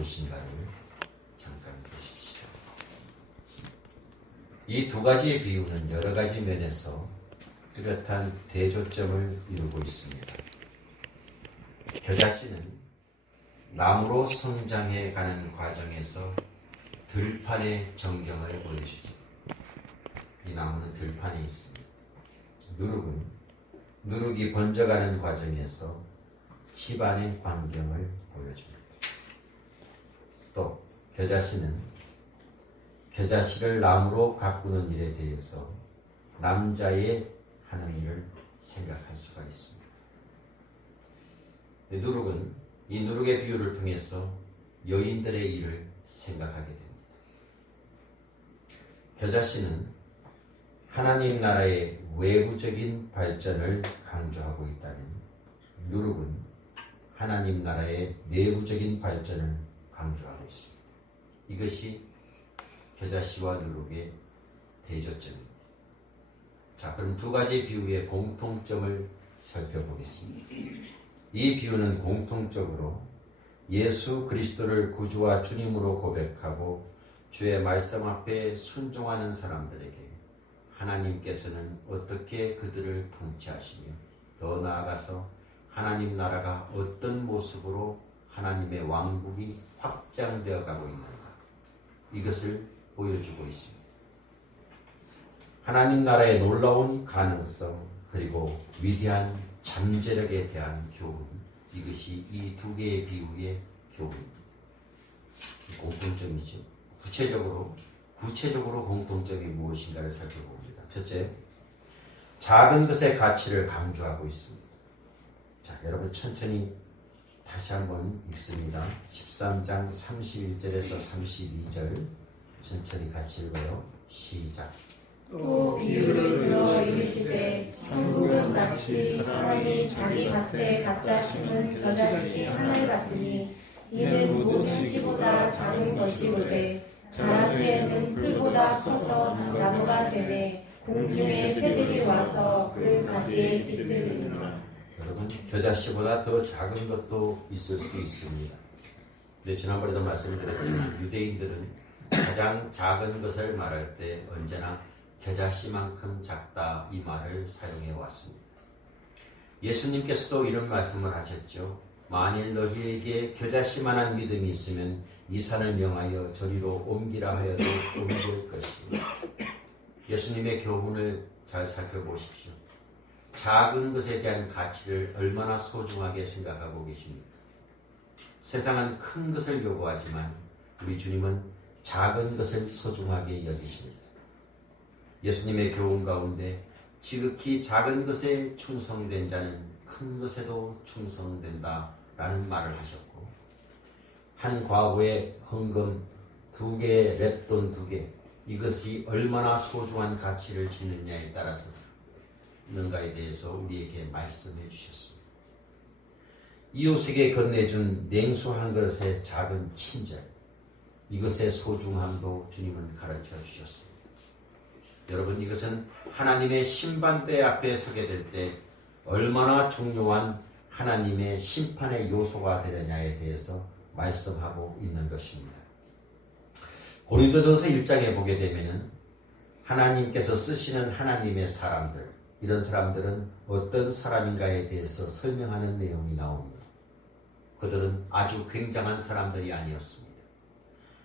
무엇인가를 잠깐 보십시오. 이 두 가지의 비유는 여러 가지 면에서 뚜렷한 대조점을 이루고 있습니다. 겨자씨는 나무로 성장해 가는 과정에서 들판의 전경을 보여주죠. 이 나무는 들판에 있습니다. 누룩은 누룩이 번져가는 과정에서 집안의 광경을 보여줍니다. 또 겨자씨는 겨자씨를 나무로 가꾸는 일에 대해서 남자의 하는 일을 생각할 수가 있습니다. 누룩은 이 누룩의 비유를 통해서 여인들의 일을 생각하게 됩니다. 겨자씨는 하나님 나라의 외부적인 발전을 강조하고 있다면 누룩은 하나님 나라의 내부적인 발전을 강조하고 있습니다. 이것이 겨자씨와 누룩의 대조점입니다. 자, 그럼 두 가지 비유의 공통점을 살펴보겠습니다. 이 비유는 공통적으로 예수 그리스도를 구주와 주님으로 고백하고 주의 말씀 앞에 순종하는 사람들에게 하나님께서는 어떻게 그들을 통치하시며 더 나아가서 하나님 나라가 어떤 모습으로 하나님의 왕국이 확장되어 가고 있는가, 이것을 보여주고 있습니다. 하나님 나라의 놀라운 가능성 그리고 위대한 잠재력에 대한 교훈, 이것이 이 두 개의 비유의 교훈입니다. 공통점이죠. 구체적으로 공통점이 무엇인가를 살펴봅니다. 첫째, 작은 것의 가치를 강조하고 있습니다. 자, 여러분 천천히 다시 한번 읽습니다. 13장 31절에서 32절 천천히 같이 읽어요. 시작. 또 비유를 들어 이르시되 천국은 마치 사람이 자기 밭에 갖다 심은 겨자씨 하나 같으니 이는 모든 씨보다 작은 것이오되 자란 후에는 풀보다 커서 나무가 되매 공중의 새들이 와서 그 가지에 깃들이니라. 여러분, 겨자씨보다 더 작은 것도 있을 수 있습니다. 근데 지난번에도 말씀드렸지만 유대인들은 가장 작은 것을 말할 때 언제나 겨자씨만큼 작다, 이 말을 사용해 왔습니다. 예수님께서도 이런 말씀을 하셨죠. 만일 너희에게 겨자씨만한 믿음이 있으면 이 산을 명하여 저리로 옮기라 하여도 옮길 것이다. 예수님의 교훈을 잘 살펴보십시오. 작은 것에 대한 가치를 얼마나 소중하게 생각하고 계십니까? 세상은 큰 것을 요구하지만 우리 주님은 작은 것을 소중하게 여기십니다. 예수님의 교훈 가운데 지극히 작은 것에 충성된 자는 큰 것에도 충성된다 라는 말을 하셨고, 한 과부의 헌금 2개, 렛돈 2개, 이것이 얼마나 소중한 가치를 지느냐에 따라서 는가에 대해서 우리에게 말씀해 주셨습니다. 이웃에게 건네준 냉수 한 그릇의 작은 친절, 이것의 소중함도 주님은 가르쳐 주셨습니다. 여러분, 이것은 하나님의 심판대 앞에 서게 될 때 얼마나 중요한 하나님의 심판의 요소가 되느냐에 대해서 말씀하고 있는 것입니다. 고린도전서 1장에 보게 되면은 하나님께서 쓰시는 하나님의 사람들, 이런 사람들은 어떤 사람인가에 대해서 설명하는 내용이 나옵니다. 그들은 아주 굉장한 사람들이 아니었습니다.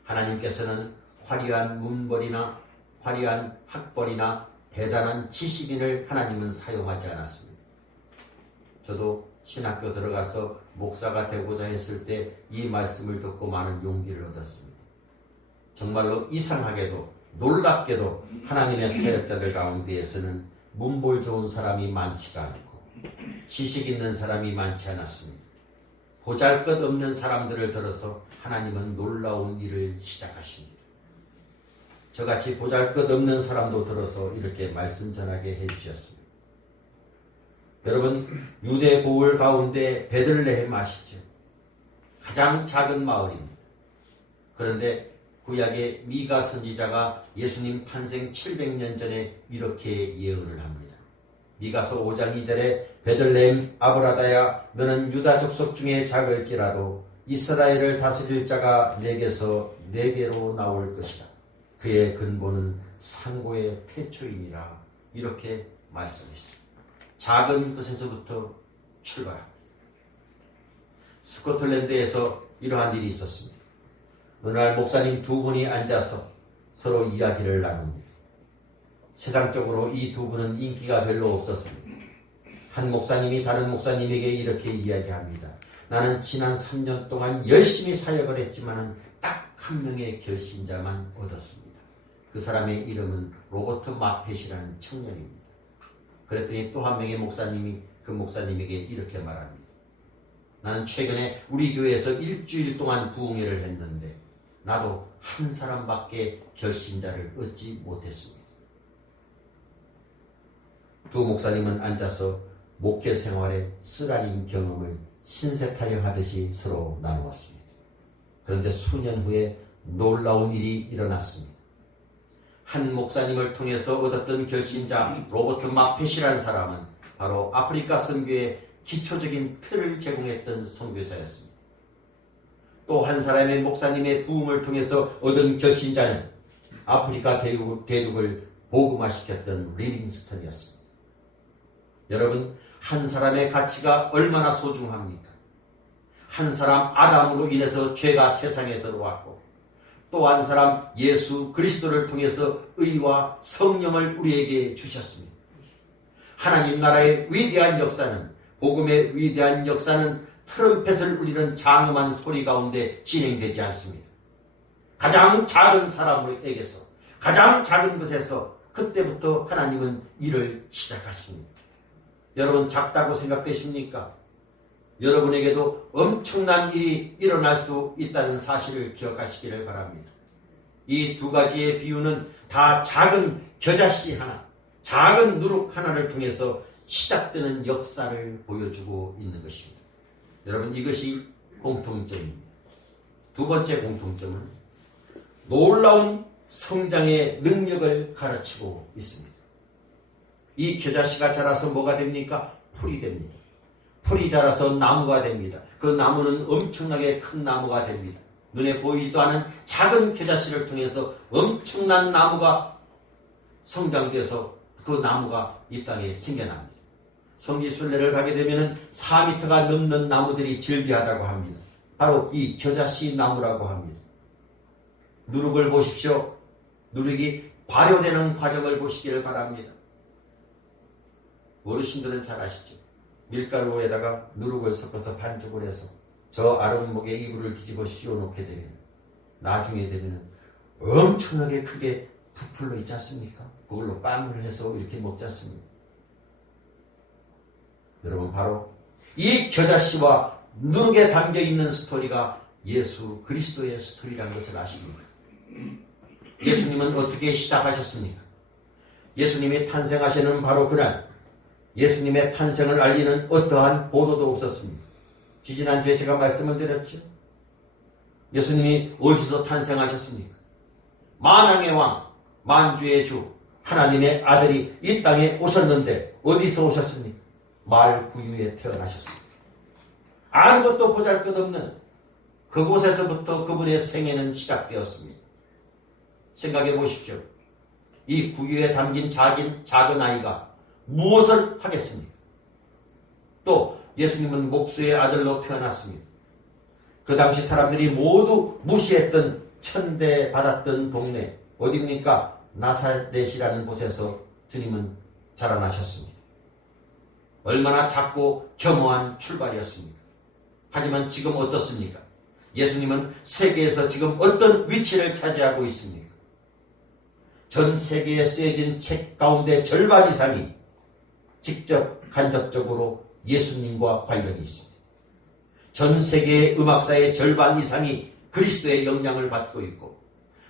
하나님께서는 화려한 문벌이나 화려한 학벌이나 대단한 지식인을 하나님은 사용하지 않았습니다. 저도 신학교 들어가서 목사가 되고자 했을 때 이 말씀을 듣고 많은 용기를 얻었습니다. 정말로 이상하게도 놀랍게도 하나님의 사역자들 가운데에서는 문볼 좋은 사람이 많지가 않고 지식 있는 사람이 많지 않았습니다. 보잘것없는 사람들을 들어서 하나님은 놀라운 일을 시작하십니다. 저같이 보잘것없는 사람도 들어서 이렇게 말씀 전하게 해주셨습니다. 여러분, 유대 보울 가운데 베들레헴 아시죠? 가장 작은 마을입니다. 그런데 구약의 미가 선지자가 예수님 탄생 700년 전에 이렇게 예언을 합니다. 미가서 5장 2절에 베들레헴 아브라다야, 너는 유다 족속 중에 작을지라도 이스라엘을 다스릴 자가 내게서 내게로 나올 것이다. 그의 근본은 상고의 태초이니라. 이렇게 말씀했습니다. 작은 것에서부터 출발합니다. 스코틀랜드에서 이러한 일이 있었습니다. 어느 날 목사님 두 분이 앉아서 서로 이야기를 나눕니다. 세상적으로 이 두 분은 인기가 별로 없었습니다. 한 목사님이 다른 목사님에게 이렇게 이야기합니다. 나는 지난 3년 동안 열심히 사역을 했지만 딱 한 명의 결신자만 얻었습니다. 그 사람의 이름은 로버트 마펫이라는 청년입니다. 그랬더니 또 한 명의 목사님이 그 목사님에게 이렇게 말합니다. 나는 최근에 우리 교회에서 일주일 동안 부흥회를 했는데 나도 한 사람밖에 결신자를 얻지 못했습니다. 두 목사님은 앉아서 목회 생활의 쓰라린 경험을 신세타령하듯이 서로 나누었습니다. 그런데 수년 후에 놀라운 일이 일어났습니다. 한 목사님을 통해서 얻었던 결신자 로버트 마펫이라는 사람은 바로 아프리카 선교의 기초적인 틀을 제공했던 선교사였습니다. 또 한 사람의 목사님의 부흥을 통해서 얻은 결신자는 아프리카 대륙을 복음화시켰던 리빙스턴이었습니다. 여러분, 한 사람의 가치가 얼마나 소중합니까? 한 사람 아담으로 인해서 죄가 세상에 들어왔고 또 한 사람 예수 그리스도를 통해서 의와 성령을 우리에게 주셨습니다. 하나님 나라의 위대한 역사는, 복음의 위대한 역사는 트럼펫을 울리는 장엄한 소리 가운데 진행되지 않습니다. 가장 작은 사람에게서, 가장 작은 것에서 그때부터 하나님은 일을 시작하십니다. 여러분, 작다고 생각되십니까? 여러분에게도 엄청난 일이 일어날 수 있다는 사실을 기억하시기를 바랍니다. 이 두 가지의 비유는 다 작은 겨자씨 하나, 작은 누룩 하나를 통해서 시작되는 역사를 보여주고 있는 것입니다. 여러분, 이것이 공통점입니다. 두 번째 공통점은 놀라운 성장의 능력을 가르치고 있습니다. 이 겨자씨가 자라서 뭐가 됩니까? 풀이 됩니다. 풀이 자라서 나무가 됩니다. 그 나무는 엄청나게 큰 나무가 됩니다. 눈에 보이지도 않은 작은 겨자씨를 통해서 엄청난 나무가 성장돼서 그 나무가 이 땅에 생겨납니다. 성지순례를 가게 되면 4m가 넘는 나무들이 즐비하다고 합니다. 바로 이 겨자씨 나무라고 합니다. 누룩을 보십시오. 누룩이 발효되는 과정을 보시기를 바랍니다. 어르신들은 잘 아시죠? 밀가루에다가 누룩을 섞어서 반죽을 해서 저 아랫목에 이불을 뒤집어 씌워놓게 되면 나중에 되면 엄청나게 크게 부풀러 있지 않습니까? 그걸로 빵을 해서 이렇게 먹지 않습니까? 여러분, 바로 이 겨자씨와 누룩에 담겨있는 스토리가 예수 그리스도의 스토리라는 것을 아십니까? 예수님은 어떻게 시작하셨습니까? 예수님이 탄생하시는 바로 그날 예수님의 탄생을 알리는 어떠한 보도도 없었습니다. 지지난주에 제가 말씀을 드렸죠. 예수님이 어디서 탄생하셨습니까? 만왕의 왕, 만주의 주, 하나님의 아들이 이 땅에 오셨는데 어디서 오셨습니까? 말구유에 태어나셨습니다. 아무것도 보잘것없는 그곳에서부터 그분의 생애는 시작되었습니다. 생각해 보십시오. 이 구유에 담긴 작은 아이가 무엇을 하겠습니까? 또 예수님은 목수의 아들로 태어났습니다. 그 당시 사람들이 모두 무시했던 천대받았던 동네 어디입니까? 나사렛이라는 곳에서 주님은 자라나셨습니다. 얼마나 작고 겸허한 출발이었습니까? 하지만 지금 어떻습니까? 예수님은 세계에서 지금 어떤 위치를 차지하고 있습니까? 전 세계에 쓰여진 책 가운데 절반 이상이 직접 간접적으로 예수님과 관련이 있습니다. 전 세계의 음악사의 절반 이상이 그리스도의 영향을 받고 있고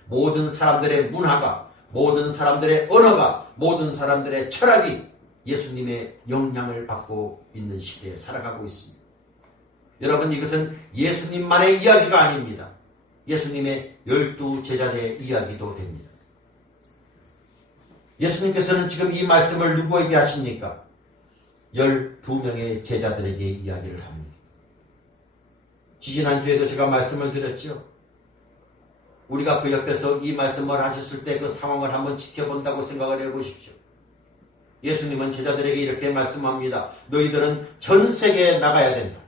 모든 사람들의 문화가, 모든 사람들의 언어가, 모든 사람들의 철학이 예수님의 영향을 받고 있는 시대에 살아가고 있습니다. 여러분, 이것은 예수님만의 이야기가 아닙니다. 예수님의 12 제자들의 이야기도 됩니다. 예수님께서는 지금 이 말씀을 누구에게 하십니까? 12명의 제자들에게 이야기를 합니다. 지지난주에도 제가 말씀을 드렸죠. 우리가 그 옆에서 이 말씀을 하셨을 때 그 상황을 한번 지켜본다고 생각을 해보십시오. 예수님은 제자들에게 이렇게 말씀합니다. 너희들은 전 세계에 나가야 된다.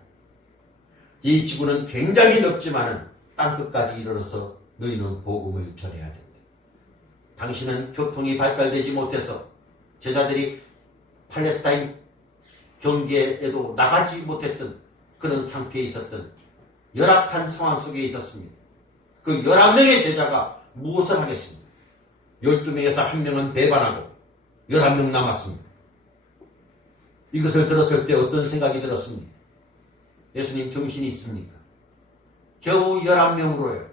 이 지구는 굉장히 넓지만 땅끝까지 이르러서 너희는 복음을 전해야 된다. 당신은 교통이 발달되지 못해서 제자들이 팔레스타인 경계에도 나가지 못했던 그런 상태에 있었던 열악한 상황 속에 있었습니다. 그 11명의 제자가 무엇을 하겠습니까? 12명에서 1명은 배반하고 11명 남았습니다. 이것을 들었을 때 어떤 생각이 들었습니까? 예수님 정신이 있습니까? 겨우 11명으로요.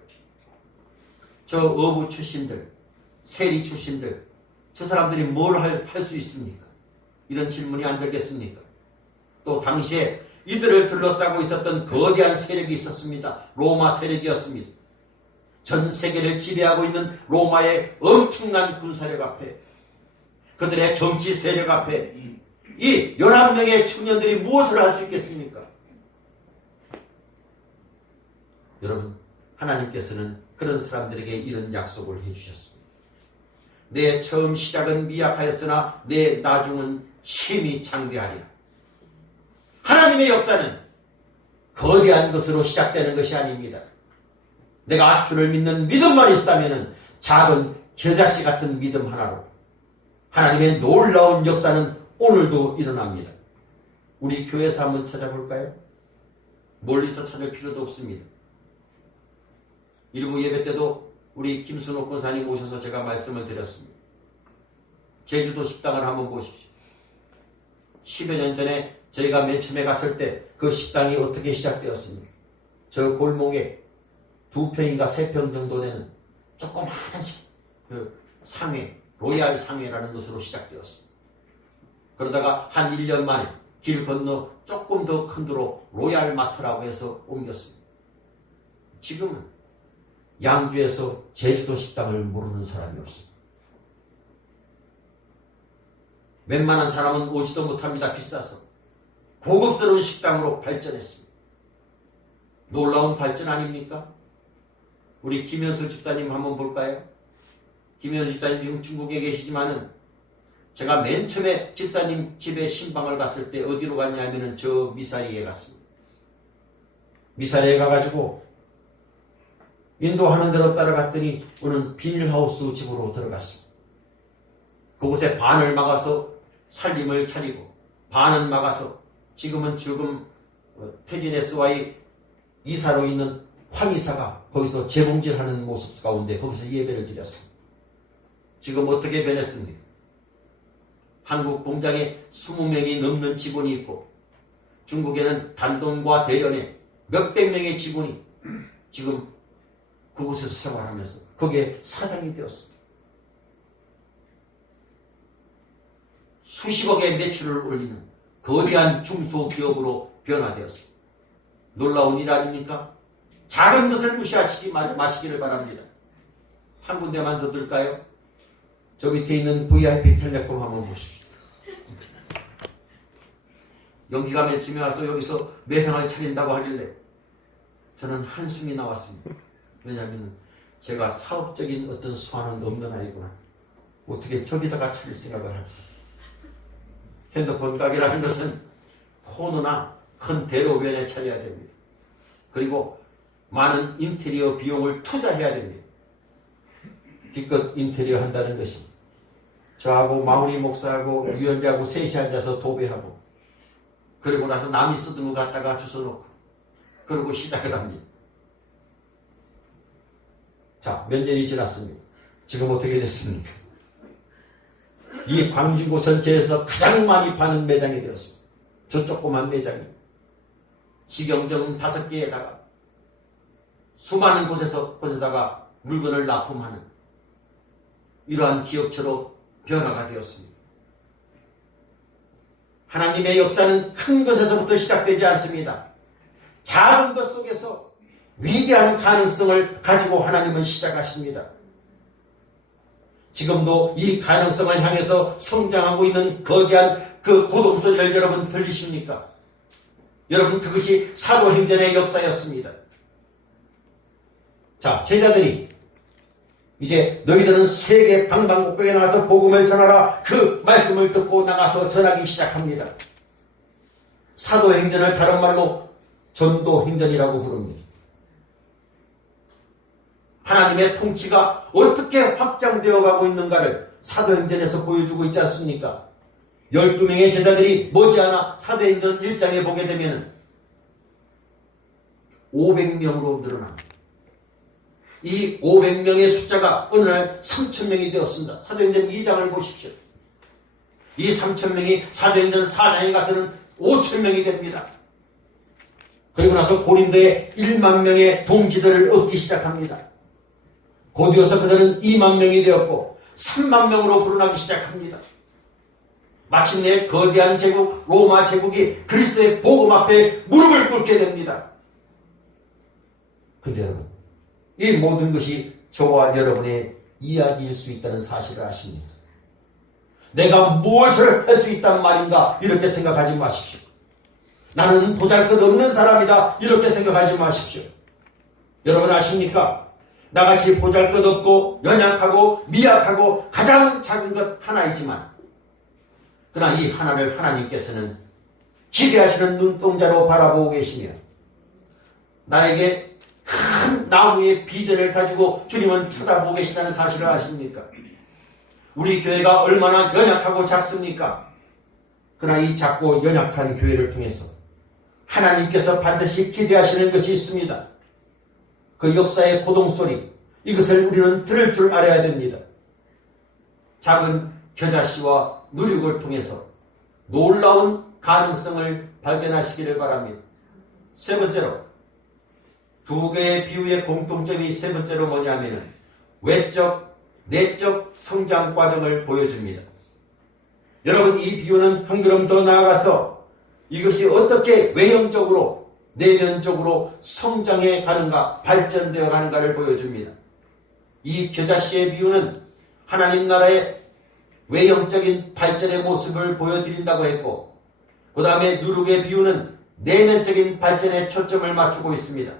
저 어부 출신들, 세리 출신들, 저 사람들이 뭘 할 수 있습니까? 이런 질문이 안 들겠습니까? 또 당시에 이들을 둘러싸고 있었던 거대한 세력이 있었습니다. 로마 세력이었습니다. 전 세계를 지배하고 있는 로마의 엄청난 군사력 앞에, 그들의 정치 세력 앞에 이 11명의 청년들이 무엇을 할 수 있겠습니까? 여러분, 하나님께서는 그런 사람들에게 이런 약속을 해주셨습니다. 내 처음 시작은 미약하였으나 내 나중은 심히 창대하리라. 하나님의 역사는 거대한 것으로 시작되는 것이 아닙니다. 내가 주를 믿는 믿음만 있다면 작은 겨자씨 같은 믿음 하나로 하나님의 놀라운 역사는 오늘도 일어납니다. 우리 교회에서 한번 찾아볼까요? 멀리서 찾을 필요도 없습니다. 일부 예배 때도 우리 김순옥 권사님 오셔서 제가 말씀을 드렸습니다. 제주도 식당을 한번 보십시오. 10여 년 전에 저희가 맨 처음에 갔을 때 그 식당이 어떻게 시작되었습니까? 저 골목에 2평인가 3평 정도 되는 조그마한 그 상회, 로얄 상회라는 것으로 시작되었습니다. 그러다가 한 1년 만에 길 건너 조금 더 큰 도로 로얄 마트라고 해서 옮겼습니다. 지금은 양주에서 제주도 식당을 모르는 사람이 없습니다. 웬만한 사람은 오지도 못합니다. 비싸서. 고급스러운 식당으로 발전했습니다. 놀라운 발전 아닙니까? 우리 김현수 집사님 한번 볼까요? 김현수 집사님 지금 중국에 계시지만은 제가 맨 처음에 집사님 집에 신방을 갔을 때 어디로 갔냐면은 저 미사리에 갔습니다. 미사리에 가가지고 인도하는 대로 따라갔더니 어느 비닐하우스 집으로 들어갔습니다. 그곳에 반을 막아서 살림을 차리고 반은 막아서 지금 퇴진SY 이사로 있는 황 이사가 거기서 재봉질하는 모습 가운데 거기서 예배를 드렸습니다. 지금 어떻게 변했습니까? 한국 공장에 20명이 넘는 직원이 있고 중국에는 단돈과 대련에 몇백 명의 직원이 지금 그곳에서 생활하면서 거기에 사장이 되었습니다. 수십억의 매출을 올리는 거대한 중소기업으로 변화되었습니다. 놀라운 일 아닙니까? 작은 것을 무시하시지 마시기를 바랍니다. 한 군데만 더 들까요? 저 밑에 있는 VIP 텔레콤 한번 보십시오. 연기가 맨 처음에 와서 여기서 매상을 차린다고 하길래 저는 한숨이 나왔습니다. 왜냐하면 제가 사업적인 어떤 수완은 없는 아이구나. 어떻게 저기다가 차릴 생각을 할까? 핸드폰 가게라는 것은 코너나 큰 대로변에 차려야 됩니다. 그리고 많은 인테리어 비용을 투자해야 됩니다. 기껏 인테리어 한다는 것이 저하고 마무리 목사하고 유연자하고 셋이 앉아서 도배하고 그리고 나서 남이 쓰던 거 갖다가 주워놓고 그리고 시작을 합니다. 자, 몇 년이 지났습니다. 지금 어떻게 됐습니까? 이 광진구 전체에서 가장 많이 파는 매장이 되었습니다. 저 조그만 매장이 직영점 5개에다가 수많은 곳에다가 물건을 납품하는 이러한 기업체로 변화가 되었습니다. 하나님의 역사는 큰 것에서부터 시작되지 않습니다. 작은 것 속에서 위대한 가능성을 가지고 하나님은 시작하십니다. 지금도 이 가능성을 향해서 성장하고 있는 거대한 그 고동소리를 여러분 들리십니까? 여러분, 그것이 사도행전의 역사였습니다. 자, 제자들이 이제 너희들은 세계 방방곡곡에 나가서 복음을 전하라, 그 말씀을 듣고 나가서 전하기 시작합니다. 사도행전을 다른 말로 전도행전이라고 부릅니다. 하나님의 통치가 어떻게 확장되어 가고 있는가를 사도행전에서 보여주고 있지 않습니까? 12명의 제자들이 머지않아 사도행전 1장에 보게 되면 500명으로 늘어납니다. 이 500명의 숫자가 어느 날 3,000명이 되었습니다. 사도행전 2장을 보십시오. 이 3,000명이 사도행전 4장에 가서는 5,000명이 됩니다. 그리고 나서 고린도에 1만 명의 동지들을 얻기 시작합니다. 곧이어서 그들은 2만 명이 되었고 3만 명으로 불어나기 시작합니다. 마침내 거대한 제국 로마 제국이 그리스도의 복음 앞에 무릎을 꿇게 됩니다. 근데 여러분, 이 모든 것이 저와 여러분의 이야기일 수 있다는 사실을 아십니까? 내가 무엇을 할 수 있단 말인가 이렇게 생각하지 마십시오. 나는 보잘것없는 사람이다 이렇게 생각하지 마십시오. 여러분 아십니까? 나같이 보잘것없고 연약하고 미약하고 가장 작은 것 하나이지만, 그러나 이 하나를 하나님께서는 기대하시는 눈동자로 바라보고 계시며 나에게 큰 나무의 비전을 가지고 주님은 쳐다보고 계시다는 사실을 아십니까? 우리 교회가 얼마나 연약하고 작습니까? 그러나 이 작고 연약한 교회를 통해서 하나님께서 반드시 기대하시는 것이 있습니다. 그 역사의 고동소리, 이것을 우리는 들을 줄 알아야 됩니다. 작은 겨자씨와 누룩을 통해서 놀라운 가능성을 발견하시기를 바랍니다. 세 번째로, 두 개의 비유의 공통점이 세 번째로 뭐냐면은 외적, 내적 성장 과정을 보여줍니다. 여러분, 이 비유는 한 걸음 더 나아가서 이것이 어떻게 외형적으로 내면적으로 성장해 가는가, 발전되어 가는가를 보여줍니다. 이 겨자씨의 비유는 하나님 나라의 외형적인 발전의 모습을 보여드린다고 했고, 그 다음에 누룩의 비유는 내면적인 발전에 초점을 맞추고 있습니다.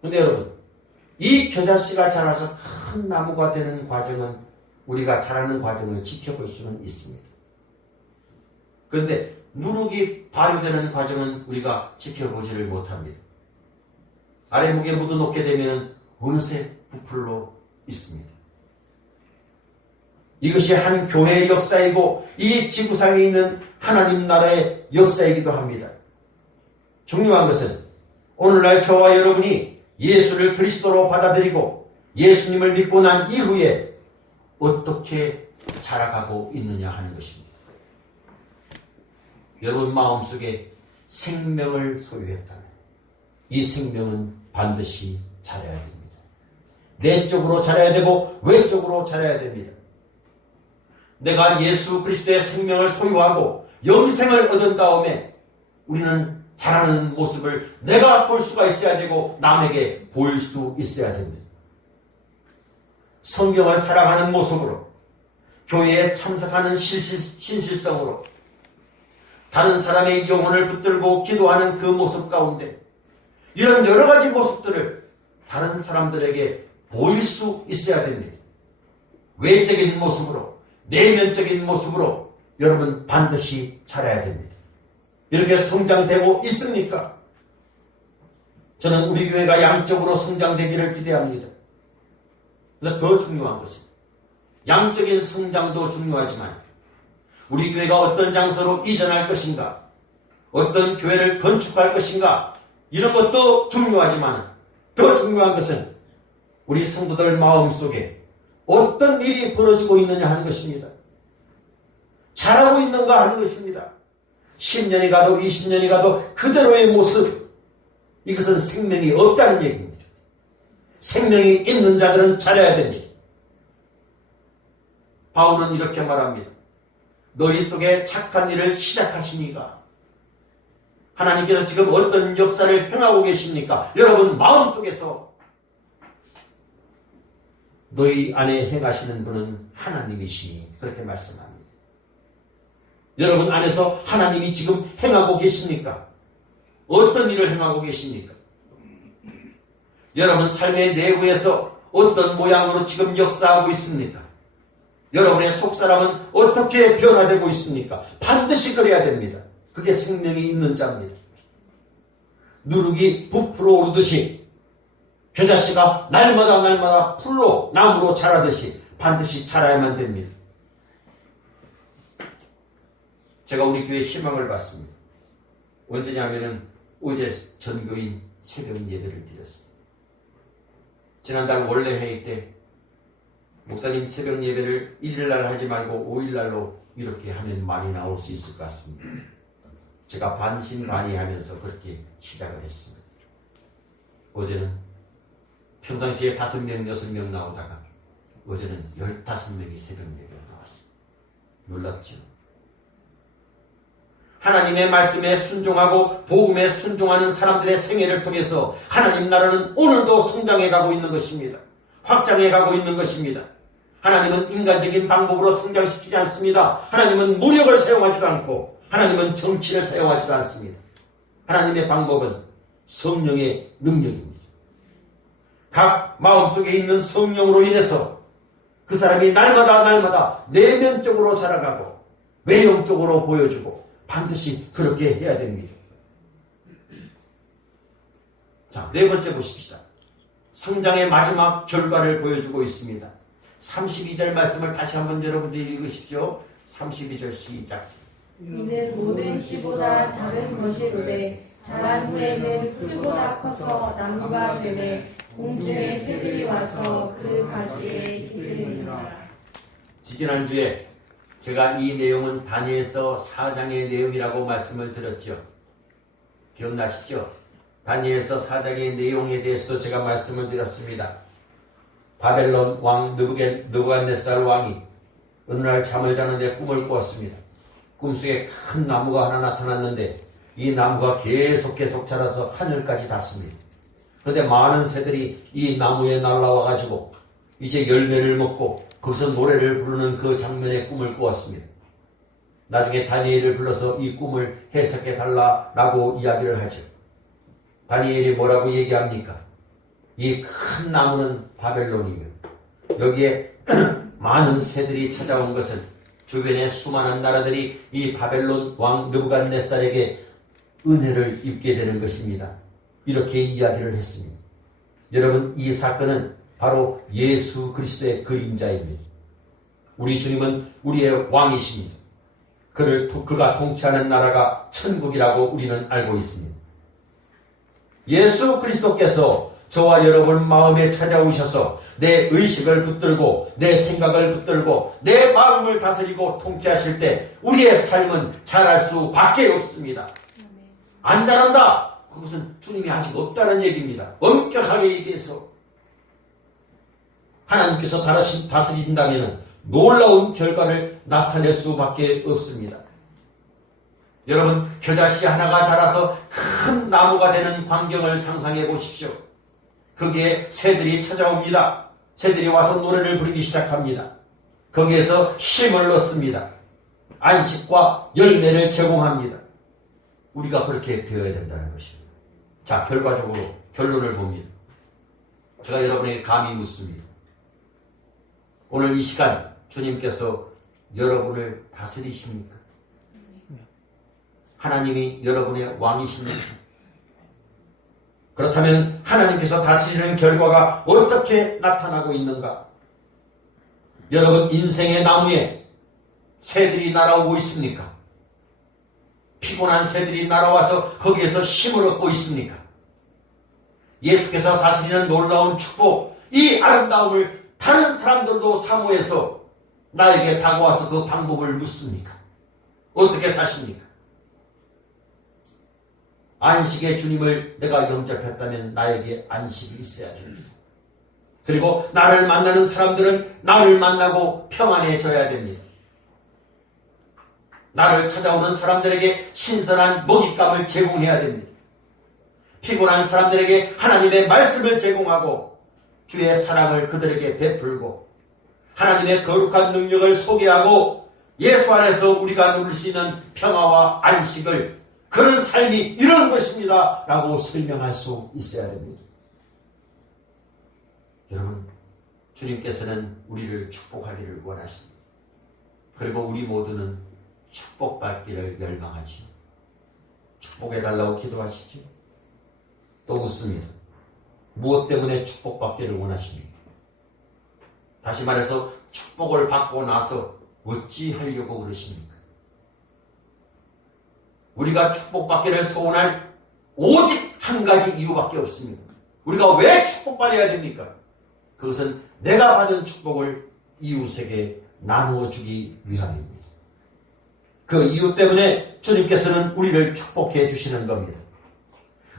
그런데 여러분, 이 겨자씨가 자라서 큰 나무가 되는 과정은 우리가 자라는 과정을 지켜볼 수는 있습니다. 그런데 누룩이 발효되는 과정은 우리가 지켜보지를 못합니다. 아래목에 묻어놓게 되면 어느새 부풀러 있습니다. 이것이 한 교회의 역사이고 이 지구상에 있는 하나님 나라의 역사이기도 합니다. 중요한 것은 오늘날 저와 여러분이 예수를 그리스도로 받아들이고 예수님을 믿고 난 이후에 어떻게 자라가고 있느냐 하는 것입니다. 여러분 마음속에 생명을 소유했다면 이 생명은 반드시 자라야 됩니다. 내적으로 자라야 되고 외적으로 자라야 됩니다. 내가 예수 그리스도의 생명을 소유하고 영생을 얻은 다음에 우리는 자라는 모습을 내가 볼 수가 있어야 되고 남에게 보일 수 있어야 됩니다. 성경을 사랑하는 모습으로, 교회에 참석하는 신실성으로, 다른 사람의 영혼을 붙들고 기도하는 그 모습 가운데 이런 여러 가지 모습들을 다른 사람들에게 보일 수 있어야 됩니다. 외적인 모습으로, 내면적인 모습으로 여러분 반드시 자라야 됩니다. 이렇게 성장되고 있습니까? 저는 우리 교회가 양적으로 성장되기를 기대합니다. 그런데 더 중요한 것은 양적인 성장도 중요하지만 우리 교회가 어떤 장소로 이전할 것인가, 어떤 교회를 건축할 것인가, 이런 것도 중요하지만 더 중요한 것은 우리 성도들 마음속에 어떤 일이 벌어지고 있느냐 하는 것입니다. 잘하고 있는가 하는 것입니다. 10년이 가도 20년이 가도 그대로의 모습, 이것은 생명이 없다는 얘기입니다. 생명이 있는 자들은 잘해야 됩니다. 바울은 이렇게 말합니다. 너희 속에 착한 일을 시작하시니까 하나님께서 지금 어떤 역사를 행하고 계십니까? 여러분 마음속에서 너희 안에 행하시는 분은 하나님이시니 그렇게 말씀합니다. 여러분 안에서 하나님이 지금 행하고 계십니까? 어떤 일을 행하고 계십니까? 여러분 삶의 내부에서 어떤 모양으로 지금 역사하고 있습니까? 여러분의 속사람은 어떻게 변화되고 있습니까? 반드시 그래야 됩니다. 그게 생명이 있는 자입니다. 누룩이 부풀어 오르듯이 겨자씨가 날마다 풀로 나무로 자라듯이 반드시 자라야만 됩니다. 제가 우리 교회 희망을 받습니다. 언제냐면은 어제 전교인 새벽 예배를 드렸습니다. 지난달 원래 회의 때 목사님 새벽 예배를 1일날 하지 말고 5일날로 이렇게 하면 많이 나올 수 있을 것 같습니다. 제가 반신반의하면서 그렇게 시작을 했습니다. 어제는 평상시에 5명, 6명 나오다가 어제는 15명이 새벽 예배로 나왔습니다. 놀랍죠? 하나님의 말씀에 순종하고 복음에 순종하는 사람들의 생애를 통해서 하나님 나라는 오늘도 성장해 가고 있는 것입니다. 확장해 가고 있는 것입니다. 하나님은 인간적인 방법으로 성장시키지 않습니다. 하나님은 무력을 사용하지도 않고 하나님은 정치를 사용하지도 않습니다. 하나님의 방법은 성령의 능력입니다. 각 마음속에 있는 성령으로 인해서 그 사람이 날마다 내면적으로 자라가고 외형적으로 보여주고 반드시 그렇게 해야 됩니다. 자, 네 번째 보십시다. 성장의 마지막 결과를 보여주고 있습니다. 32절 말씀을 다시 한번 여러분들이 읽으십시오. 32절 시작. 이는 모든 씨보다 작은 것이로되 자란 후에는 풀보다 커서 나무가 되매 공중의 새들이 와서 그 가지에 깃들이니라. 지지난주에 제가 이 내용은 다니엘서 4장의 내용이라고 말씀을 드렸죠. 기억나시죠? 다니엘서 4장의 내용에 대해서도 제가 말씀을 드렸습니다. 바벨론 왕 느부갓네살 왕이 어느 날 잠을 자는데 꿈을 꾸었습니다. 꿈속에 큰 나무가 하나 나타났는데 이 나무가 계속 자라서 하늘까지 닿습니다. 그런데 많은 새들이 이 나무에 날라와가지고 이제 열매를 먹고 거기서 노래를 부르는 그 장면의 꿈을 꾸었습니다. 나중에 다니엘을 불러서 이 꿈을 해석해 달라라고 이야기를 하죠. 다니엘이 뭐라고 얘기합니까? 이 큰 나무는 바벨론이며 여기에 많은 새들이 찾아온 것은 주변의 수많은 나라들이 이 바벨론 왕 느부갓네살에게 은혜를 입게 되는 것입니다. 이렇게 이야기를 했습니다. 여러분, 이 사건은 바로 예수 그리스도의 그림자입니다. 우리 주님은 우리의 왕이십니다. 그가 통치하는 나라가 천국이라고 우리는 알고 있습니다. 예수 그리스도께서 저와 여러분 마음에 찾아오셔서 내 의식을 붙들고 내 생각을 붙들고 내 마음을 다스리고 통치하실 때 우리의 삶은 잘할 수밖에 없습니다. 안 잘한다. 그것은 주님이 아직 없다는 얘기입니다. 엄격하게 얘기해서 하나님께서 다스린다면 놀라운 결과를 나타낼 수밖에 없습니다. 여러분, 겨자씨 하나가 자라서 큰 나무가 되는 광경을 상상해 보십시오. 거기에 새들이 찾아옵니다. 새들이 와서 노래를 부르기 시작합니다. 거기에서 쉼을 얻습니다. 안식과 열매를 제공합니다. 우리가 그렇게 되어야 된다는 것입니다. 자, 결과적으로 결론을 봅니다. 제가 여러분에게 감히 묻습니다. 오늘 이 시간 주님께서 여러분을 다스리십니까? 하나님이 여러분의 왕이십니까? 그렇다면 하나님께서 다스리는 결과가 어떻게 나타나고 있는가? 여러분 인생의 나무에 새들이 날아오고 있습니까? 피곤한 새들이 날아와서 거기에서 쉼을 얻고 있습니까? 예수께서 다스리는 놀라운 축복, 이 아름다움을 다른 사람들도 사모해서 나에게 다가와서 그 방법을 묻습니까? 어떻게 사십니까? 안식의 주님을 내가 영접했다면 나에게 안식이 있어야 됩니다. 그리고 나를 만나는 사람들은 나를 만나고 평안해져야 됩니다. 나를 찾아오는 사람들에게 신선한 먹잇감을 제공해야 됩니다. 피곤한 사람들에게 하나님의 말씀을 제공하고 주의 사랑을 그들에게 베풀고 하나님의 거룩한 능력을 소개하고 예수 안에서 우리가 누릴 수 있는 평화와 안식을, 그런 삶이 이런 것입니다 라고 설명할 수 있어야 됩니다. 여러분, 주님께서는 우리를 축복하기를 원하십니다. 그리고 우리 모두는 축복받기를 열망하지요. 축복해달라고 기도하시죠. 또 묻습니다. 무엇 때문에 축복받기를 원하십니까? 다시 말해서 축복을 받고 나서 어찌 하려고 그러십니까? 우리가 축복받기를 소원할 오직 한 가지 이유밖에 없습니다. 우리가 왜 축복받아야 됩니까? 그것은 내가 받은 축복을 이웃에게 나누어 주기 위함입니다. 그 이유 때문에 주님께서는 우리를 축복해 주시는 겁니다.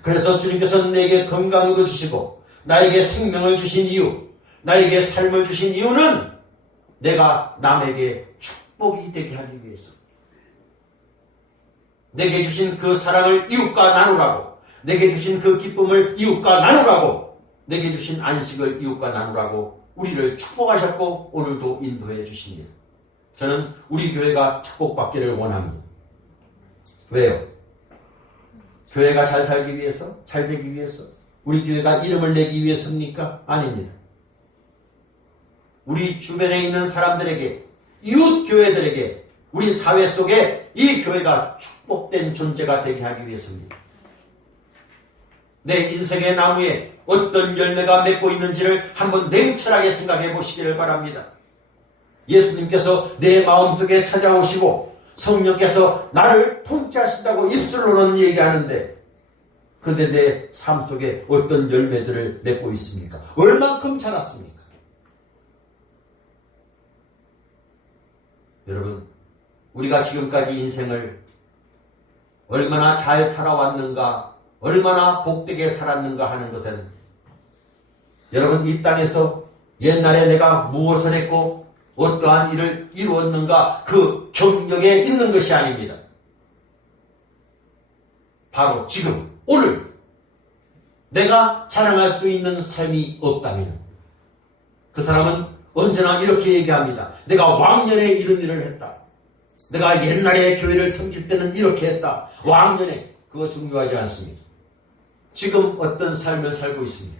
그래서 주님께서는 내게 건강을 주시고 나에게 생명을 주신 이유, 나에게 삶을 주신 이유는 내가 남에게 축복이 되게 하기 위해서, 내게 주신 그 사랑을 이웃과 나누라고, 내게 주신 그 기쁨을 이웃과 나누라고, 내게 주신 안식을 이웃과 나누라고 우리를 축복하셨고 오늘도 인도해 주십니다. 저는 우리 교회가 축복받기를 원합니다. 왜요? 교회가 잘 살기 위해서? 잘 되기 위해서? 우리 교회가 이름을 내기 위해서입니까? 아닙니다. 우리 주변에 있는 사람들에게, 이웃 교회들에게, 우리 사회 속에 이 교회가 축복된 존재가 되게 하기 위해서입니다. 내 인생의 나무에 어떤 열매가 맺고 있는지를 한번 냉철하게 생각해 보시기를 바랍니다. 예수님께서 내 마음속에 찾아오시고 성령께서 나를 통치하신다고 입술로는 얘기하는데, 그런데 내 삶 속에 어떤 열매들을 맺고 있습니까? 얼만큼 자랐습니까? 여러분, 우리가 지금까지 인생을 얼마나 잘 살아왔는가, 얼마나 복되게 살았는가 하는 것은, 여러분, 이 땅에서 옛날에 내가 무엇을 했고 어떠한 일을 이루었는가 그 경력에 있는 것이 아닙니다. 바로 지금, 오늘 내가 자랑할 수 있는 삶이 없다면 그 사람은 언제나 이렇게 얘기합니다. 내가 왕년에 이런 일을 했다. 내가 옛날에 교회를 섬길 때는 이렇게 했다. 왕년에. 그거 중요하지 않습니다. 지금 어떤 삶을 살고 있습니까?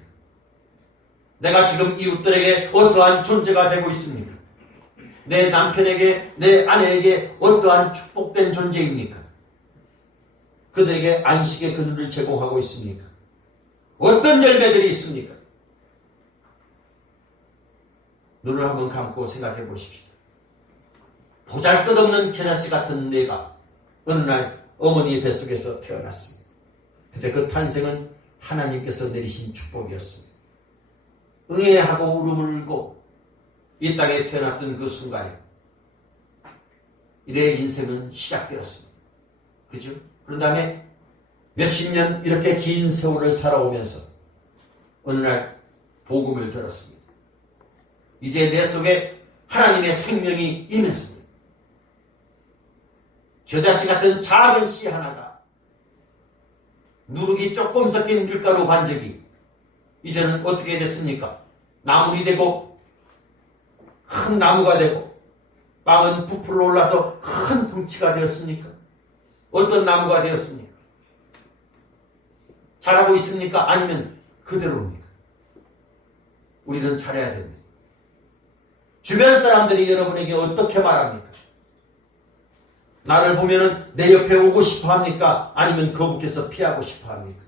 내가 지금 이웃들에게 어떠한 존재가 되고 있습니까? 내 남편에게, 내 아내에게 어떠한 축복된 존재입니까? 그들에게 안식의 그늘을 제공하고 있습니까? 어떤 열매들이 있습니까? 눈을 한번 감고 생각해 보십시오. 보잘것없는 겨자씨 같은 내가 어느 날 어머니의 뱃속에서 태어났습니다. 그때 그 탄생은 하나님께서 내리신 축복이었습니다. 응애하고 울음을 울고 이 땅에 태어났던 그 순간에 내 인생은 시작되었습니다. 그죠? 그런 다음에 몇십 년 이렇게 긴 세월을 살아오면서 어느 날 복음을 들었습니다. 이제 내 속에 하나님의 생명이 임했습니다. 겨자씨 같은 작은 씨 하나가 누룩이 조금 섞인 밀가루 반죽이 이제는 어떻게 됐습니까? 나물이 되고 큰 나무가 되고 빵은 부풀어 올라서 큰 덩치가 되었습니까? 어떤 나무가 되었습니까? 자라고 있습니까? 아니면 그대로입니까? 우리는 잘해야 됩니다. 주변 사람들이 여러분에게 어떻게 말합니까? 나를 보면은 내 옆에 오고 싶어 합니까? 아니면 거북해서 피하고 싶어 합니까?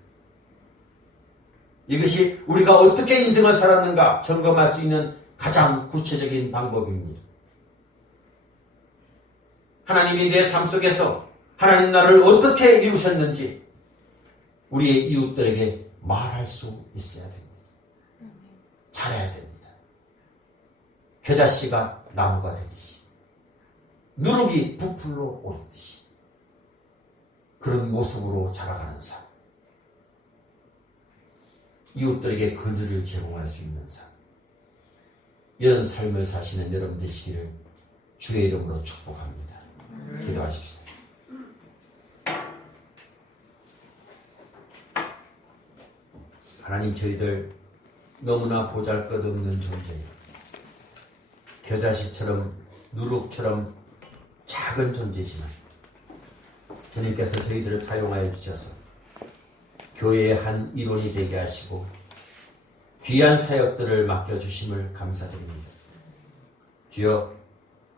이것이 우리가 어떻게 인생을 살았는가 점검할 수 있는 가장 구체적인 방법입니다. 하나님이 내 삶 속에서 하나님 나를 어떻게 이루셨는지 우리의 이웃들에게 말할 수 있어야 됩니다. 잘해야 됩니다. 겨자씨가 나무가 되듯이 누룩이 부풀러 오르듯이 그런 모습으로 자라가는 삶, 이웃들에게 그늘을 제공할 수 있는 삶, 이런 삶을 사시는 여러분 되시기를 주의 이름으로 축복합니다. 기도하십시오. 하나님, 저희들 너무나 보잘것없는 존재예요. 겨자씨처럼 누룩처럼 작은 존재지만 주님께서 저희들을 사용하여 주셔서 교회의 한 일원이 되게 하시고 귀한 사역들을 맡겨주심을 감사드립니다. 주여,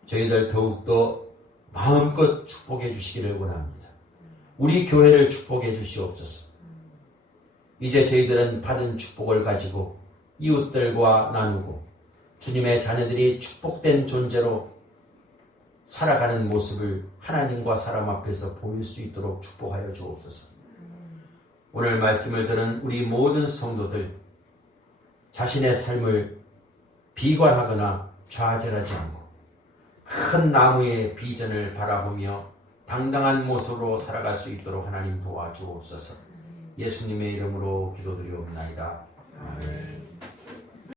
저희들 더욱더 마음껏 축복해 주시기를 원합니다. 우리 교회를 축복해 주시옵소서. 이제 저희들은 받은 축복을 가지고 이웃들과 나누고 주님의 자녀들이 축복된 존재로 살아가는 모습을 하나님과 사람 앞에서 보일 수 있도록 축복하여 주옵소서. 오늘 말씀을 듣는 우리 모든 성도들 자신의 삶을 비관하거나 좌절하지 않고 큰 나무의 비전을 바라보며 당당한 모습으로 살아갈 수 있도록 하나님 도와주옵소서. 예수님의 이름으로 기도드리옵나이다. 아멘.